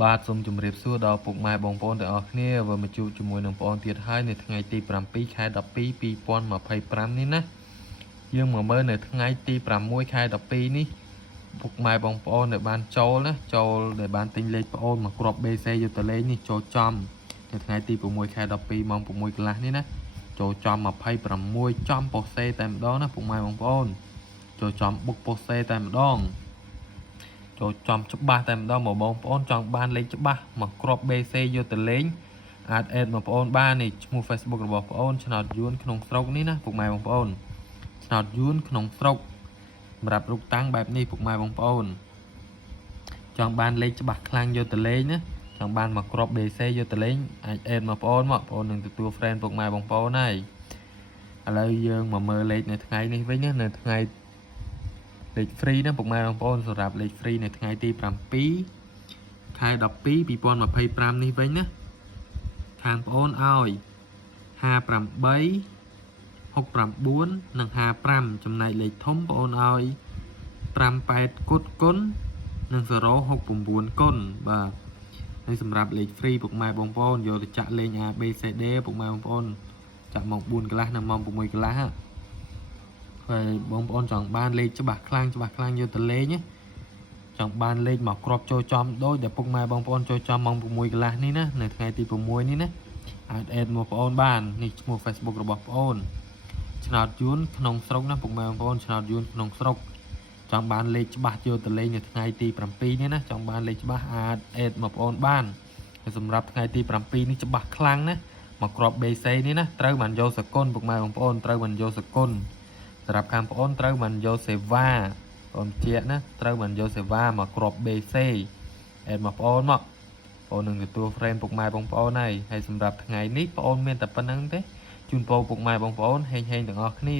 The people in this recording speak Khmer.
បាទសូមជម្រាបសួរដល់ពុកម៉ែបងប្អូនទាំងអស់គ្នាvừaមកជួបជាមួយនឹងបងប្អូនទៀតហើយនៅថ្ងៃទី7ខែ12 2025នេះណាយើងមកមើលនៅថ្ងៃទី6ខែ12នេះពុកម៉ែបងប្អូនដែលបានចូលណាចូលដែលបានទិញលេខប្អូនមកគ្រាប់ BC យកទៅលេងនេះចូលចំនៅថ្ងៃទី6ខែ12ម៉ោង6កន្លះនេះណាចូលចំ26ចំប៉ុសេតែម្ដងណាពុកម៉ែបងប្អូនចូលចំបុកប៉ុសេតែម្ដងចូលចំច្បាស់តែម្ដងមកបងប្អូនចង់បានលេខច្បាស់មកគ្រាប់ BC យកទៅលេងអាចអេតបងប្អូនបាននេះឈ្មោះ Facebook របស់បងប្អូនឆ្នោតយួនក្នុងស្រុកនេះណាពុកម៉ែបងប្អូនឆ្នោតយួនក្នុងស្រុកសម្រាប់រូបតាំងបែបនេះពុកម៉ែបងប្អូនចង់បានលេខច្បាស់ខ្លាំងយកទៅលេងណាចង់បានមកគ្រាប់ BC យកទៅលេងអាចអេតបងប្អូនមកបងប្អូននឹងទទួល friend ពុកម៉ែបងប្អូនហើយឥឡូវយើងមកមើលលេខនៅថ្ងៃនេះវិញណានៅថ្ងៃលេខ free ណាពុកម៉ែបងប្អូនសម្រាប់លេខ free នៅថ្ងៃទី7ខែ12 2025នេះវិញណាខាងបងប្អូនឲ្យ58 69និង55ចំណែកលេខធំបងប្អូនឲ្យ58គុតគុណនិង069គុណបាទហើយសម្រាប់លេខ free ពុកម៉ែបងប្អូនយកទៅចាក់លេង ABCD ពុកម៉ែបងប្អូនចាក់ម៉ោង4កន្លះនិងម៉ោង6កន្លះហើយបងប្អូនចង់បានលេខច្បាស់ខ្លាំងយកទៅលេងណាចង់បានលេខមកគ្រាប់ចូលចំដូចដែលពុកម៉ែបងប្អូនចូលចំម៉ោង6កន្លះនេះណានៅថ្ងៃទី6នេះណាអាចអេតមកបងប្អូនបាននេះឈ្មោះ Facebook របស់បងប្អូនឆ្នោតយួនក្នុងស្រុកណាពុកម៉ែបងប្អូនឆ្នោតយួនក្នុងស្រុកចង់បានលេខច្បាស់យកទៅលេងនៅថ្ងៃទី7នេះណាចង់បានលេខច្បាស់អាចអេតមកបងប្អូនបានហើយសម្រាប់ថ្ងៃទី7នេះច្បាស់ខ្លាំងណាមកគ្រាប់ BC នេះណាត្រូវបានយកសកុនពុកម៉ែបងប្អូនត្រូវបានយកសកុនសម្រាប់ខាងបងប្អូនត្រូវបានយកសេវាបងជាណាត្រូវបានយកសេវាមកគ្រាប់ BC អេតមកបងប្អូនមកបងនឹងទទួល friend ពុកម៉ែបងប្អូនហើយសម្រាប់ថ្ងៃនេះបងប្អូនមានតែប៉ុណ្្នឹងទេជូនពរពុកម៉ែបងប្អូនហេងទាំងអស់គ្នា